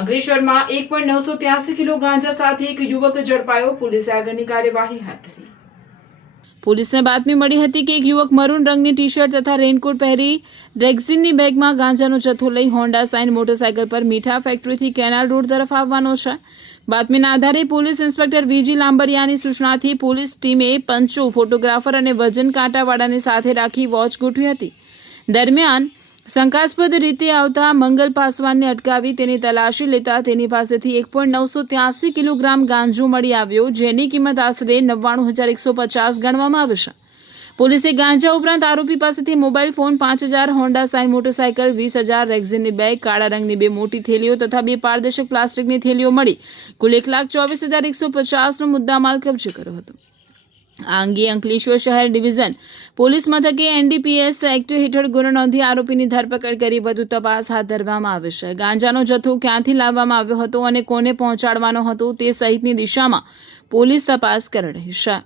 અંકલેશ્વરમાં 1.983 કિલો ગાંજા સાથે એક યુવક ઝડપાયો. પોલીસે આગળની કાર્યવાહી હાથ ધરી. પોલીસને બાતમી મળી હતી કે એક યુવક મરૂન રંગની ટી શર્ટ તથા રેઇનકોટ પહેરી રેક્ઝિનની બેગમાં ગાંજાનો જથ્થો લઈ હોન્ડા સાઇન મોટરસાયકલ પર મીઠા ફેક્ટરીથી કેનાલ રોડ તરફ આવવાનો છે. બાતમીના આધારે પોલીસ ઇન્સ્પેક્ટર વીજી લાંબરિયાની સૂચનાથી પોલીસ ટીમે પંચો, ફોટોગ્રાફર અને વજન કાંટાવાળાની સાથે રાખી વોચ ગોઠવી હતી. દરમિયાન શંકાસ્પદ રીતે આવતા મંગલ પાસવાનને અટકાવી તેની તલાશી લેતા તેની પાસેથી 1.983 કિલોગ્રામ ગાંજો મળી આવ્યો, જેની કિંમત આશરે 99,150 ગણવામાં આવે છે. પોલીસે ગાંજા ઉપરાંત આરોપી પાસેથી mobile phone, 5,000 Honda Shine motorcycle, 20,000 રેક્ઝિનની બેગ, કાળા રંગની 2 મોટી થેલીઓ તથા 2 પારદર્શક પ્લાસ્ટિકની થેલીઓ મળી કુલ 1,24,150નો મુદ્દામાલ કબજે કર્યો હતો. આ અંગે અંકલેશ્વર શહેર ડિવિઝન પોલીસ મથકે એનડીપીએસ એક્ટ હેઠળ ગુનો નોંધી આરોપીની ધરપકડ કરી વધુ તપાસ હાથ ધરવામાં આવે છે. ગાંજાનો જથ્થો ક્યાંથી લાવવામાં આવ્યો હતો અને કોને પહોંચાડવાનો હતો તે સહિતની દિશામાં પોલીસ તપાસ કરી રહી છે.